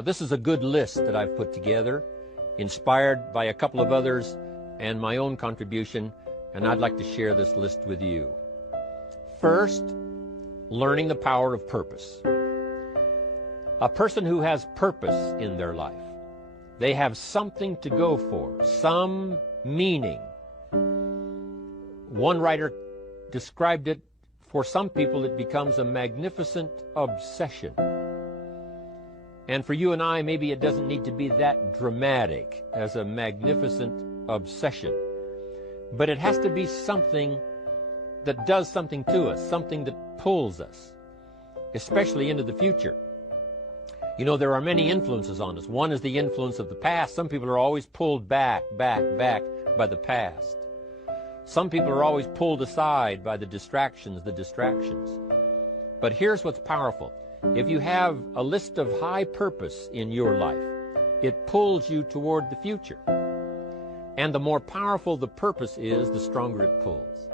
This is a good list that I've put together, inspired by a couple of others and my own contribution, and I'd like to share this list with you. First, learning the power of purpose. A person who has purpose in their life, they have something to go for, some meaning. One writer described it, for some people it becomes a magnificent obsession. And for you and I, maybe it doesn't need to be that dramatic as a magnificent obsession. But it has to be something that does something to us, something that pulls us, especially into the future. You know, there are many influences on us. One is the influence of the past. Some people are always pulled back by the past. Some people are always pulled aside by the distractions. But here's what's powerful. If you have a list of high purpose in your life, it pulls you toward the future. And the more powerful the purpose is, the stronger it pulls.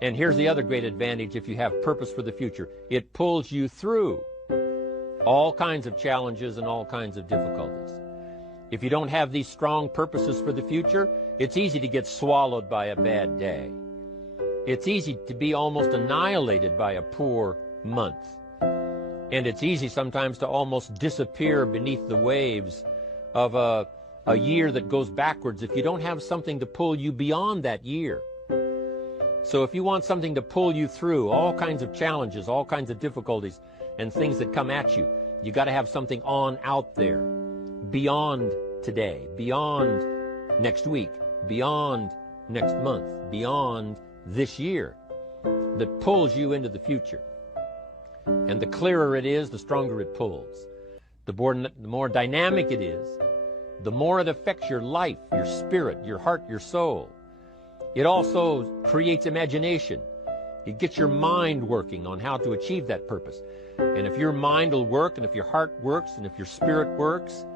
And here's the other great advantage if you have purpose for the future. It pulls you through all kinds of challenges and all kinds of difficulties. If you don't have these strong purposes for the future, it's easy to get swallowed by a bad day. It's easy to be almost annihilated by a poor month. And it's easy sometimes to almost disappear beneath the waves of a year that goes backwards if you don't have something to pull you beyond that year. So if you want something to pull you through all kinds of challenges, all kinds of difficulties, and things that come at you, you got to have something on out there, beyond today, beyond next week, beyond next month, beyond this year, that pulls you into the future. And the clearer it is, the stronger it pulls. The more dynamic it is, the more it affects your life, your spirit, your heart, your soul. It also creates imagination. It gets your mind working on how to achieve that purpose. And if your mind will work, and if your heart works, and if your spirit works,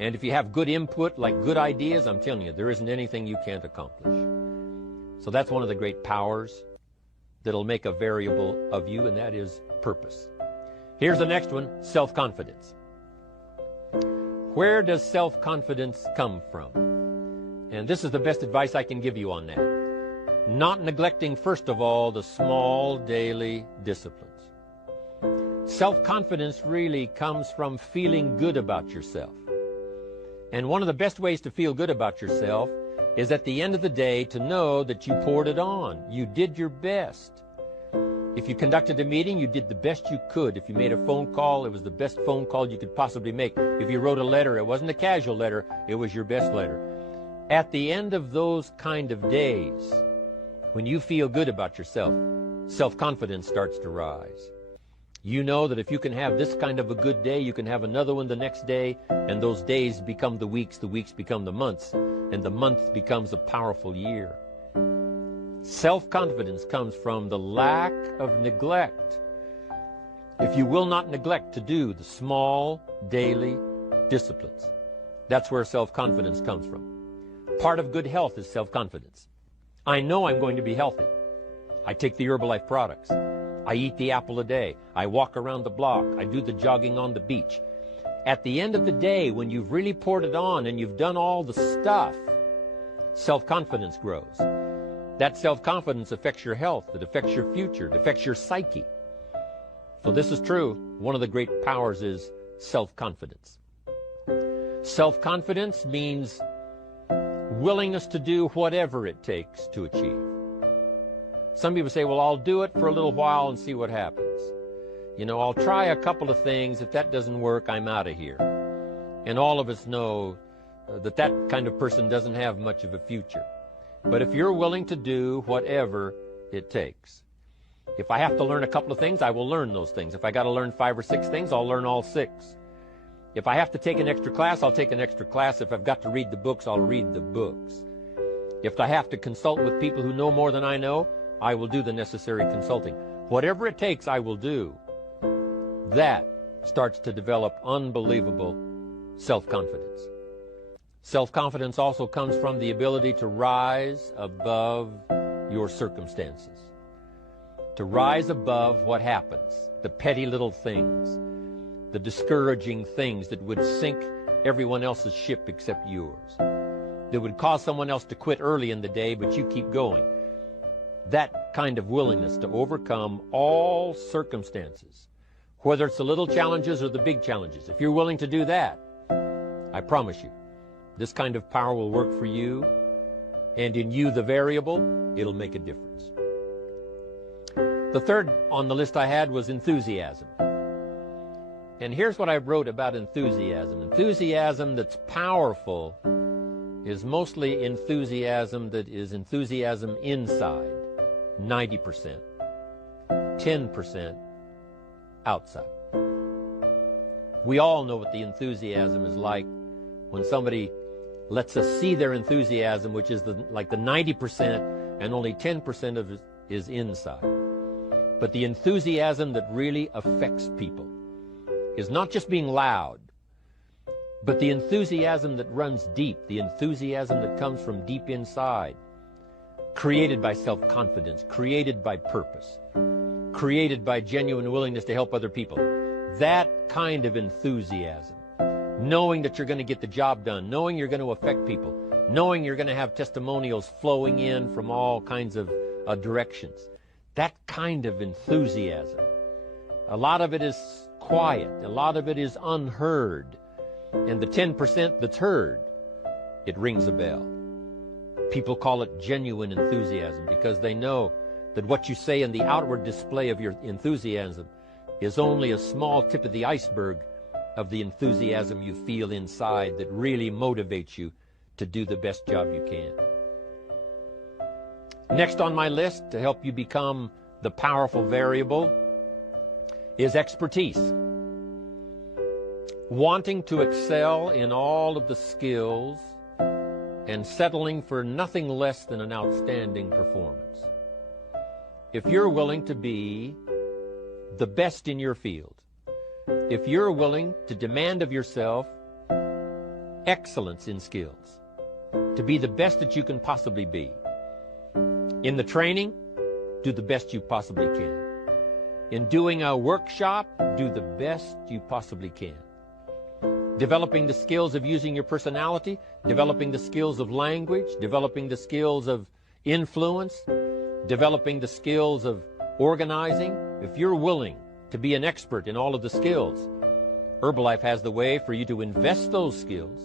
and if you have good input, like good ideas, I'm telling you, there isn't anything you can't accomplish. So that's one of the great powers that'll make a variable of you, and that is purpose. Here's the next one, self-confidence. Where does self-confidence come from? And this is the best advice I can give you on that. Not neglecting, first of all, the small daily disciplines. Self-confidence really comes from feeling good about yourself. And one of the best ways to feel good about yourself is at the end of the day to know that you poured it on. You did your best. If you conducted a meeting, you did the best you could. If you made a phone call, it was the best phone call you could possibly make. If you wrote a letter, it wasn't a casual letter, it was your best letter. At the end of those kind of days, when you feel good about yourself, self-confidence starts to rise. You know that if you can have this kind of a good day, you can have another one the next day, and those days become the weeks become the months, and the month becomes a powerful year. Self-confidence comes from the lack of neglect. If you will not neglect to do the small daily disciplines, that's where self-confidence comes from. Part of good health is self-confidence. I know I'm going to be healthy. I take the Herbalife products. I eat the apple a day. I walk around the block. I do the jogging on the beach. At the end of the day, when you've really poured it on and you've done all the stuff, self-confidence grows. That self-confidence affects your health. It affects your future. It affects your psyche. So this is true. One of the great powers is self-confidence. Self-confidence means willingness to do whatever it takes to achieve. Some people say, well, I'll do it for a little while and see what happens. You know, I'll try a couple of things. If that doesn't work, I'm out of here. And all of us know that that kind of person doesn't have much of a future. But if you're willing to do whatever it takes, if I have to learn a couple of things, I will learn those things. If I got to learn 5 or 6 things, I'll learn all 6. If I have to take an extra class, I'll take an extra class. If I've got to read the books, I'll read the books. If I have to consult with people who know more than I know, I will do the necessary consulting. Whatever it takes, I will do. That starts to develop unbelievable self-confidence. Self-confidence also comes from the ability to rise above your circumstances, to rise above what happens, the petty little things, the discouraging things that would sink everyone else's ship except yours, that would cause someone else to quit early in the day, but you keep going. That kind of willingness to overcome all circumstances, whether it's the little challenges or the big challenges. If you're willing to do that, I promise you, this kind of power will work for you, and in you, the variable, it'll make a difference. The third on the list I had was enthusiasm. And here's what I wrote about enthusiasm. Enthusiasm that's powerful is mostly enthusiasm that is enthusiasm inside, 90%, 10% outside. We all know what the enthusiasm is like when somebody lets us see their enthusiasm, which is like the 90%, and only 10% of it is inside. But the enthusiasm that really affects people is not just being loud, but the enthusiasm that runs deep, the enthusiasm that comes from deep inside, created by self-confidence, created by purpose, created by genuine willingness to help other people. That kind of enthusiasm, knowing that you're going to get the job done, knowing you're going to affect people, knowing you're going to have testimonials flowing in from all kinds of directions. That kind of enthusiasm. A lot of it is quiet. A lot of it is unheard. And the 10% that's heard, it rings a bell. People call it genuine enthusiasm because they know that what you say in the outward display of your enthusiasm is only a small tip of the iceberg of the enthusiasm you feel inside that really motivates you to do the best job you can. Next on my list to help you become the powerful variable is expertise. Wanting to excel in all of the skills and settling for nothing less than an outstanding performance. If you're willing to be the best in your field, if you're willing to demand of yourself excellence in skills, to be the best that you can possibly be, in the training, do the best you possibly can. In doing a workshop, do the best you possibly can. Developing the skills of using your personality, developing the skills of language, developing the skills of influence, developing the skills of organizing. If you're willing to be an expert in all of the skills, Herbalife has the way for you to invest those skills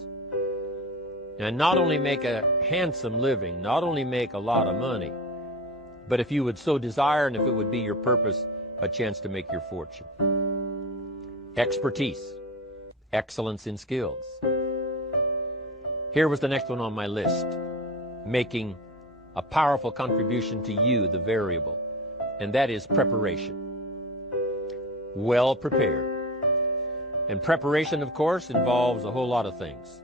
and not only make a handsome living, not only make a lot of money, but if you would so desire and if it would be your purpose, a chance to make your fortune. Expertise, excellence in skills. Here was the next one on my list, making a powerful contribution to you, the variable, and that is preparation. Well prepared. And preparation, of course, involves a whole lot of things.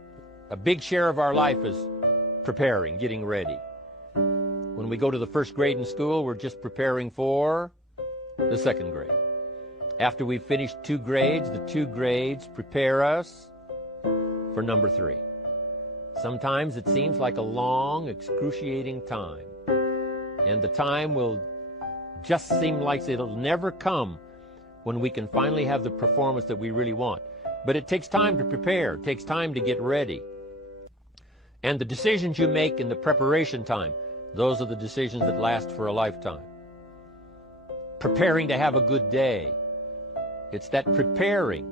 A big share of our life is preparing, getting ready. When we go to the first grade in school, we're just preparing for the second grade. After we've finished 2 grades, the 2 grades prepare us for number 3. Sometimes it seems like a long, excruciating time. And the time will just seem like it'll never come when we can finally have the performance that we really want. But it takes time to prepare. It takes time to get ready. And the decisions you make in the preparation time, those are the decisions that last for a lifetime. Preparing to have a good day. It's that preparing,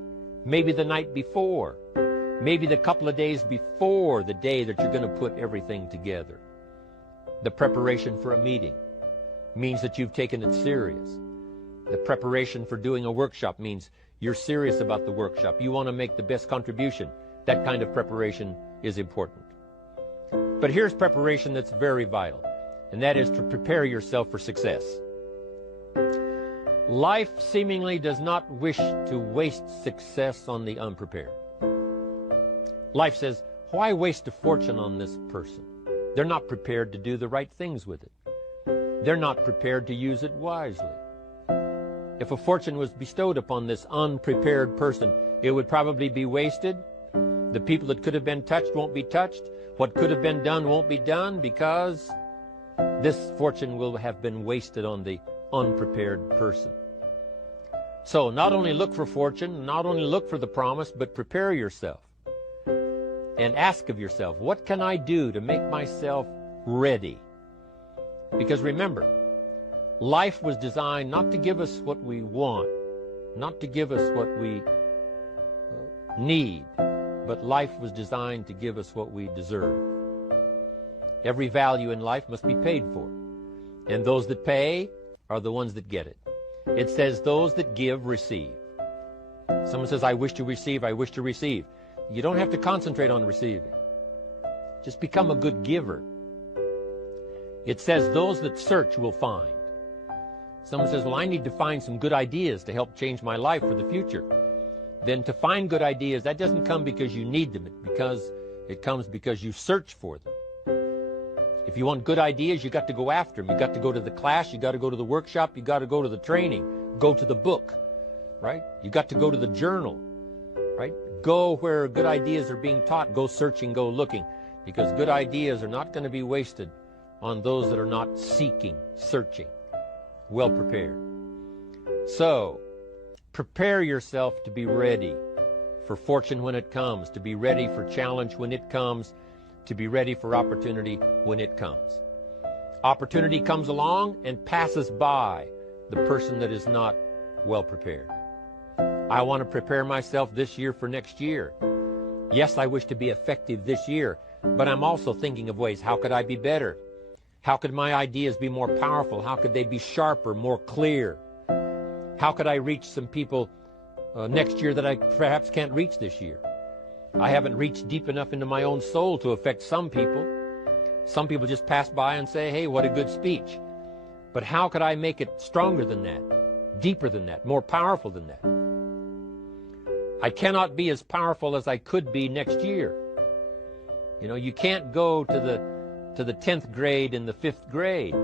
maybe the night before, maybe the couple of days before the day that you're going to put everything together. The preparation for a meeting means that you've taken it serious. The preparation for doing a workshop means you're serious about the workshop. You want to make the best contribution. That kind of preparation is important. But here's preparation that's very vital, and that is to prepare yourself for success. Life seemingly does not wish to waste success on the unprepared. Life says, why waste a fortune on this person? They're not prepared to do the right things with it. They're not prepared to use it wisely. If a fortune was bestowed upon this unprepared person, it would probably be wasted. The people that could have been touched won't be touched. What could have been done won't be done because this fortune will have been wasted on the unprepared person. So not only look for fortune, not only look for the promise, but prepare yourself and ask of yourself, what can I do to make myself ready? Because remember, life was designed not to give us what we want, not to give us what we need, but life was designed to give us what we deserve. Every value in life must be paid for, and those that pay are the ones that get it. It says those that give receive. Someone says, I wish to receive, I wish to receive. You don't have to concentrate on receiving. Just become a good giver. It says those that search will find. Someone says, well, I need to find some good ideas to help change my life for the future. Then to find good ideas, that doesn't come because you need them. It comes because you search for them. If you want good ideas, you got to go after them. You got to go to the class, you got to go to the workshop, you got to go to the training, go to the book, right? You got to go to the journal, right? Go where good ideas are being taught. Go searching, go looking, because good ideas are not going to be wasted on those that are not seeking, searching, well prepared. So, prepare yourself to be ready for fortune when it comes, to be ready for challenge when it comes, to be ready for opportunity when it comes. Opportunity comes along and passes by the person that is not well prepared. I want to prepare myself this year for next year. Yes, I wish to be effective this year, but I'm also thinking of ways, how could I be better? How could my ideas be more powerful? How could they be sharper, more clear? How could I reach some people next year that I perhaps can't reach this year? I haven't reached deep enough into my own soul to affect some people. Some people just pass by and say, hey, what a good speech. But how could I make it stronger than that, deeper than that, more powerful than that? I cannot be as powerful as I could be next year. You know, you can't go to the 10th grade in the 5th grade.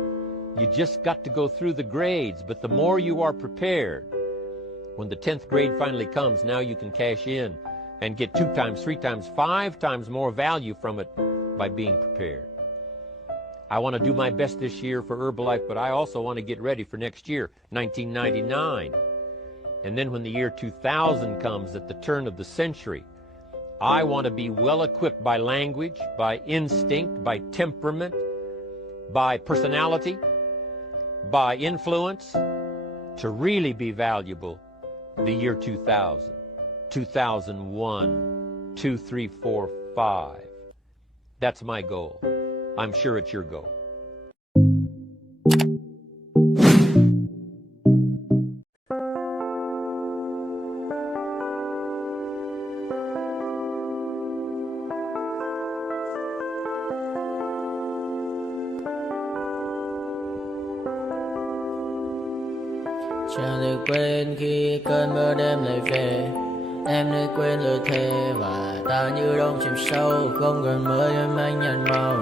You just got to go through the grades. But the more you are prepared, when the 10th grade finally comes, now you can cash in and get 2 times, 3 times, 5 times more value from it by being prepared. I want to do my best this year for Herbalife, but I also want to get ready for next year, 1999. And then when the year 2000 comes, at the turn of the century, I want to be well equipped by language, by instinct, by temperament, by personality, by influence, to really be valuable the year 2000. 2001, 2, 3, 4, 5. That's my goal. I'm sure it's your goal. Chẳng được quên khi cơn mưa đêm lại về. Em nơi quên lời thề và ta như đông chìm sâu, không còn mơ em anh nhận màu.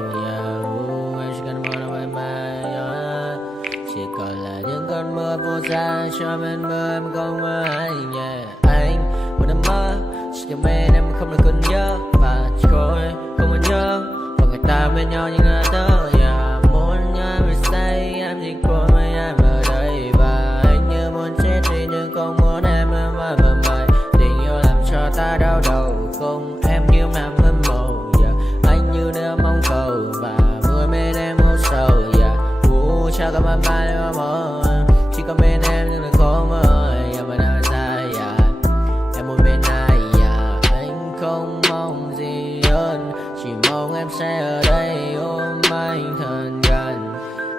Em chỉ cần mơ đâu em bay, chỉ còn là những cơn mưa vô giá cho bên mơ em không mơ hay nhẹ. Anh một đêm mơ chỉ cần bên em không được còn nhớ và chỉ có em không còn nhớ và người ta bên nhau như ngã tớ. Muốn nhớ em say em chỉ có mấy em ở đây và anh như muốn chết đi nhưng không muốn em mơ mộng mày. Cho ta đau đầu không em như mà mơ mộng, anh như đeo mong cầu và mưa bên em u sầu. Cha có mà mai mơ chỉ có bên em nhưng đừng có mơ mà nào ra em muốn bên ai. Anh không mong gì hơn, chỉ mong em sẽ ở đây ôm anh thật gần.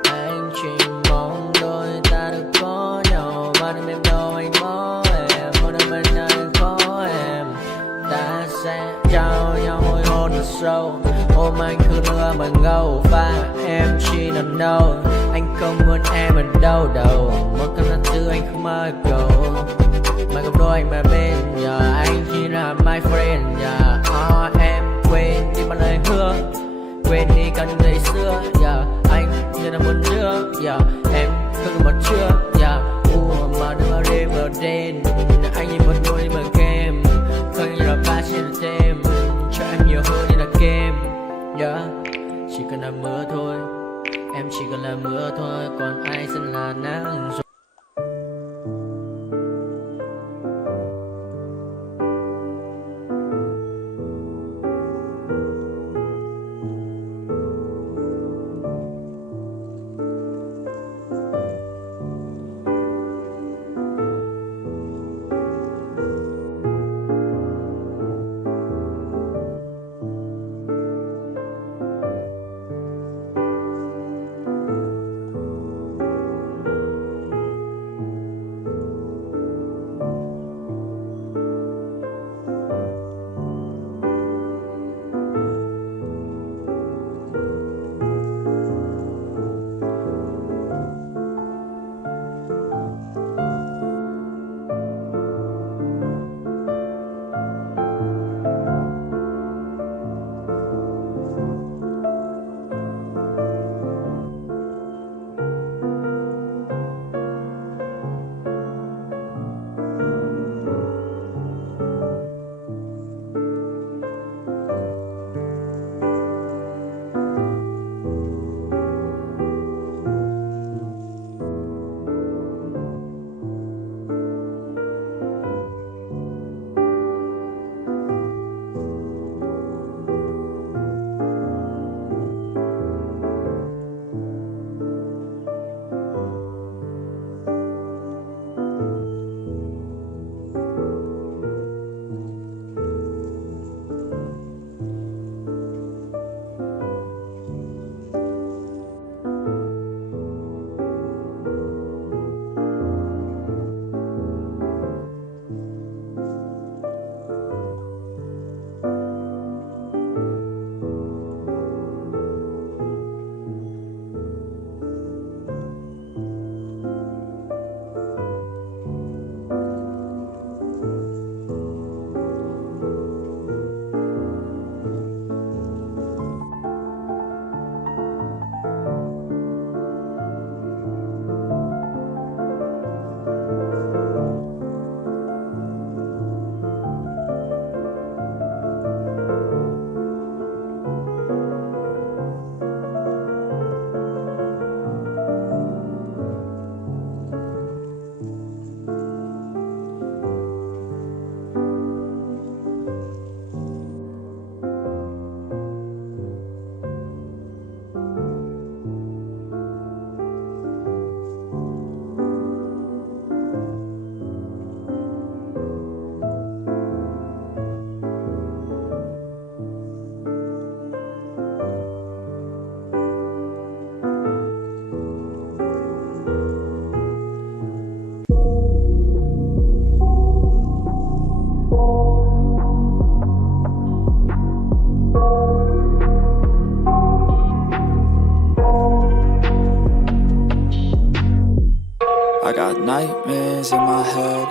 Anh chỉ mong đôi ta được có nhau mà đừng em đâu anh có em muốn ở bên ai có em. Ta sẽ trao nhau môi hôn thật sâu, ôm anh cứ mưa mà ngâu và em chỉ nằm đâu. Anh không muốn em ở đâu đâu, một cơn gió thứ anh không mơ cầu. Mà gặp đôi anh mà bên nhờ anh chỉ là my friend. Em quên đi bao lời hứa, quên đi cả những ngày xưa. Anh như là một đứa, em không còn một chưa. Mà đừng ở đêm ở đêm, anh như một đôi mà kem, không như là ba trên thêm, cho em nhiều hơn như là kem. Chỉ cần là mưa thôi, em chỉ cần là mưa thôi, còn ai sẽ là nắng rồi.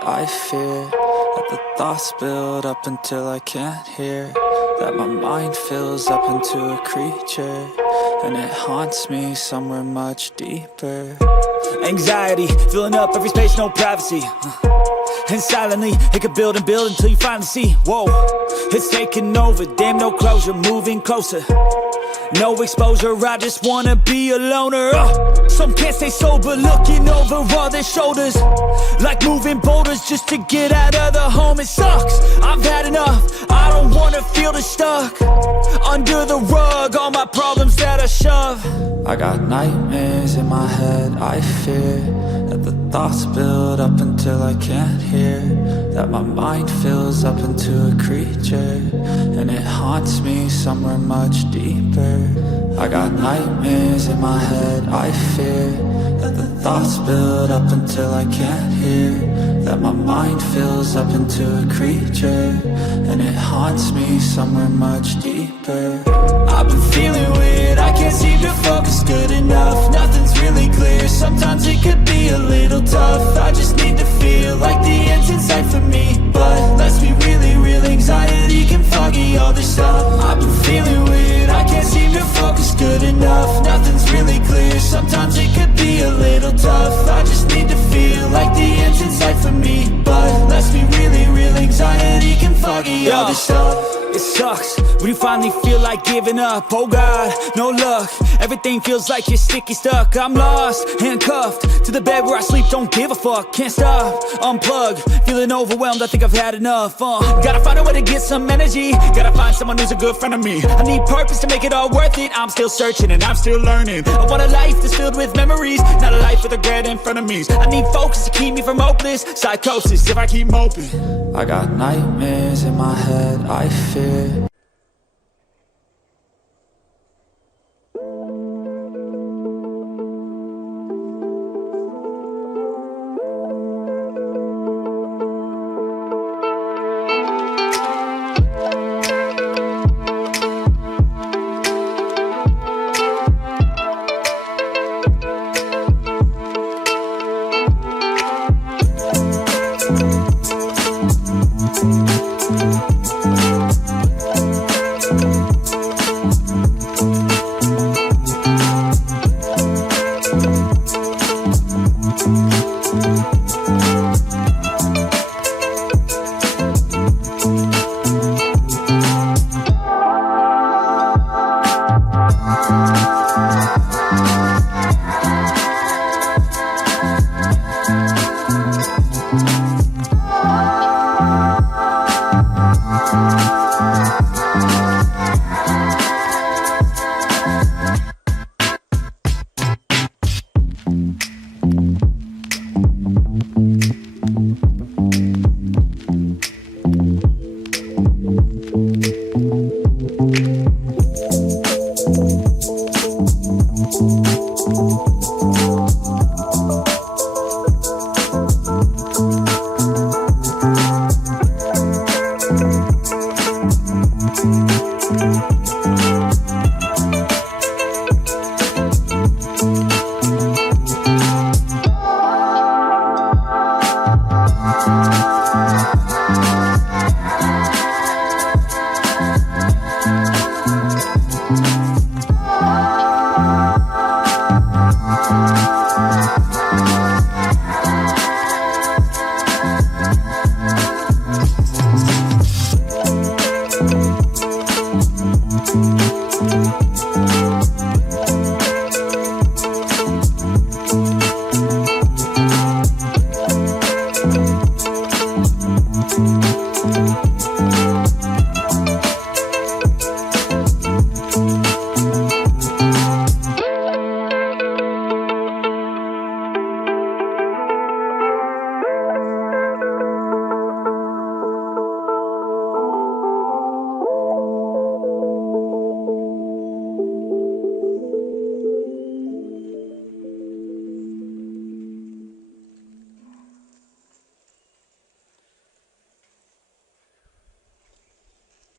I fear that the thoughts build up until I can't hear, that my mind fills up into a creature, and it haunts me somewhere much deeper. Anxiety, filling up every space, no privacy. And silently, it could build and build until you finally see, whoa, it's taking over, damn, no closure, moving closer. No exposure, I just wanna be a loner. Some can't stay sober, looking over all their shoulders, like moving boulders just to get out of the home. It sucks, I've had enough, I don't wanna feel the stuck under the rug, all my problems that I shove. I got nightmares in my head, I fear that the thoughts build up until I can't hear, that my mind fills up into a creature, and it haunts me somewhere much deeper. I got nightmares in my head, I fear that the thoughts build up until I can't hear, that my mind fills up into a creature, and it haunts me somewhere much deeper. I've been feeling weird, I can't seem to focus good enough, nothing's really clear, sometimes it could be a little tough. I just need to feel like the end's in sight for me, but let's be really real, anxiety can foggy all this stuff. I've been feeling weird, I can't seem to focus good enough, nothing's really clear, sometimes it could be a little tough. I just need to feel like the end's in sight for me, but let's be really real, anxiety can foggy all this stuff. It sucks when you finally feel like giving up. Oh God, no luck, everything feels like you're sticky stuck. I'm lost, handcuffed to the bed where I sleep, don't give a fuck. Can't stop, unplug, feeling overwhelmed, I think I've had enough. Gotta find a way to get some energy, gotta find someone who's a good friend of me. I need purpose to make it all worth it, I'm still searching and I'm still learning. I want a life that's filled with memories, not a life with regret and frenemies. I need focus to keep me from hopeless psychosis if I keep moping. I got nightmares in my head, I fear